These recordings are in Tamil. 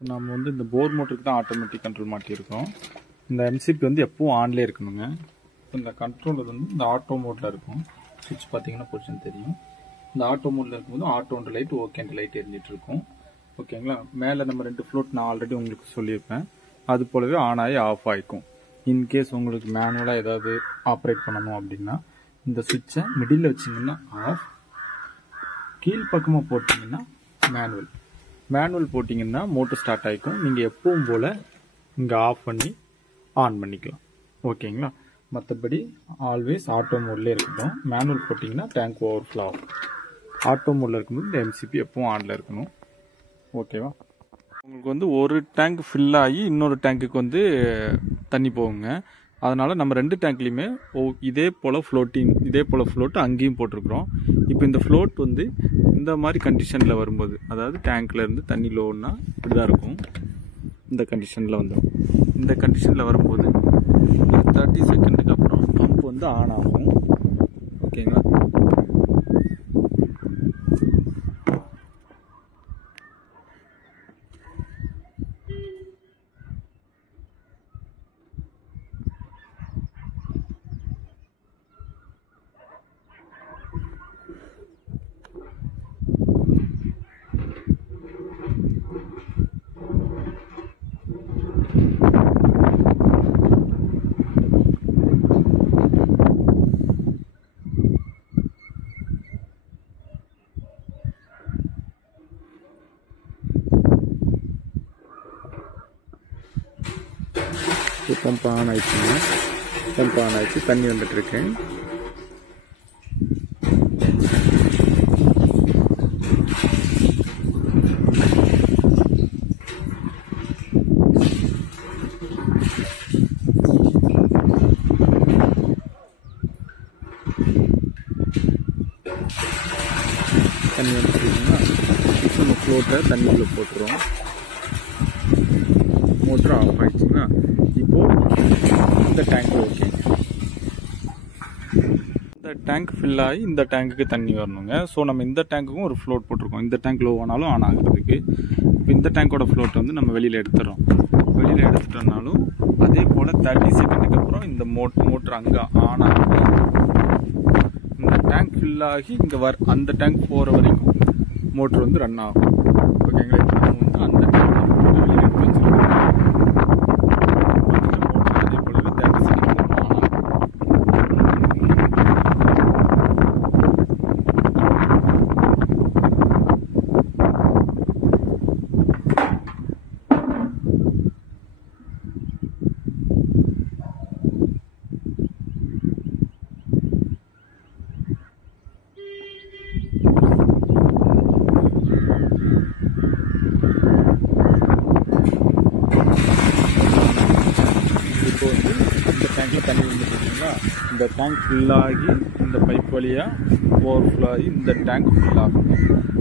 நம்ம வந்து இந்த போர் மோட்டருக்கு தான் ஆட்டோமேட்டிக் கண்ட்ரோல் மாட்டியிருக்கோம். இந்த எம்சிபி வந்து எப்பவும் ஆன்லேயே இருக்கணுங்க. இந்த கண்ட்ரோலர் வந்து இந்த ஆட்டோ மோடில் இருக்கும். சுவிட்ச் பார்த்தீங்கன்னா பொசிஷன் தெரியும். இந்த ஆட்டோ மோடில் இருக்கும்போது ஆட்டோன்ற லைட் ஓகேன்ற லைட் எரிஞ்சிட்டு இருக்கும். ஓகேங்களா. மேலே நம்ம 2 ஃப்ளோட் நான் ஆல்ரெடி உங்களுக்கு சொல்லியிருப்பேன். அது போலவே ஆன் ஆகி ஆஃப் ஆகிக்கும். இன்கேஸ் உங்களுக்கு மேனுவலாக ஏதாவது ஆப்ரேட் பண்ணணும் அப்படின்னா இந்த சுவிட்சை மிடில் வச்சிங்கன்னா ஆஃப், கீழ்ப்பக்கமாக போட்டிங்கன்னா மேனுவல் போட்டிங்கன்னா மோட்டர் ஸ்டார்ட் ஆகிக்கும். நீங்கள் எப்பவும் போல் இங்கே ஆஃப் பண்ணி ஆன் பண்ணிக்கலாம். ஓகேங்களா. மற்றபடி ஆல்வேஸ் ஆட்டோ மோட்லேயே இருக்கட்டும். மேனுவல் போட்டிங்கன்னா டேங்க் ஓவர்ஃப்ளோ ஆகும். ஆட்டோ மோடில் இருக்கும்போது இந்த எம்சிபி எப்பவும் ஆனில் இருக்கணும். ஓகேவா. உங்களுக்கு வந்து ஒரு டேங்க் ஃபில் ஆகி இன்னொரு டேங்க்குக்கு வந்து தண்ணி போகுங்க. அதனால் நம்ம 2 டேங்க்லேயுமே இதே போல் ஃப்ளோட் அங்கேயும் போட்டிருக்கிறோம். இப்போ இந்த ஃப்ளோட் வந்து இந்த மாதிரி கண்டிஷனில் வரும்போது, அதாவது டேங்க்கில் இருந்து தண்ணி லோன்னா இப்படி தான் இருக்கும். இந்த கண்டிஷனில் வந்துடும். இந்த கண்டிஷனில் வரும்போது ஒரு 30 செகண்டுக்கு அப்புறம் பம்ப் வந்து ஆன் ஆகும். ஓகேங்களா. பம்ப் ஆன் ஆயிடுச்சுங்க. பம்ப் ஆன் ஆயிடுச்சு. தண்ணி வந்துட்டுருக்கு. தண்ணி வந்துட்டுருக்குங்களா. நம்ம ஃப்ளோட்டை தண்ணிக்குள்ளே போட்டுருவோம். மோட்டர் ஆஃப் ஆயிடுச்சுங்களா. இப்போது இந்த டேங்க் ஓகே. இந்த டேங்க் ஃபில் ஆகி இந்த டேங்க்குக்கு தண்ணி வரணுங்க. ஸோ நம்ம இந்த டேங்க்குக்கும் ஒரு ஃப்ளோட் போட்டிருக்கோம். இந்த டேங்க் லோ ஆனாலும் ஆன் ஆகிறதுக்கு. இப்போ இந்த டேங்கோட ஃப்ளோட்டை வந்து நம்ம வெளியில் எடுத்துடுறோம். வெளியில் எடுத்துட்டோம்னாலும் அதே போல் 30 செகண்டுக்கு அப்புறம் இந்த மோட்டர் அங்கே ஆன் ஆகி இந்த டேங்க் ஃபில் ஆகி இங்கே அந்த டேங்க் போகிற வரைக்கும் மோட்டர் வந்து ரன் ஆகும். ஓகேங்களா. இப்போ நம்ம வந்து அந்த டேங்கோட ஃப்ளோட்டை வெளியில் எடுத்து வச்சுருக்கோம். தண்ணி வந்துருக்குங்களா. இந்த டேங்க் ஃபுல்லாகி இந்த பைப் வழியாக ஓவர்ஃப்ளோ ஆகி இந்த டேங்க் ஃபுல் ஆகும்.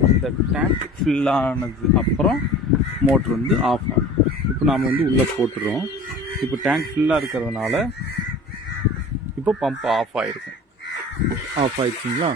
இந்த டேங்க் ஃபில் ஆனது அப்புறம் மோட்ரு வந்து ஆஃப் ஆகும். இப்போ நாம் வந்து உள்ளே போட்டுறோம். இப்போ டேங்க் ஃபுல்லாக இருக்கிறதுனால இப்போ பம்ப் ஆஃப் ஆகிருக்கும். ஆஃப் ஆயிடுச்சுங்களா.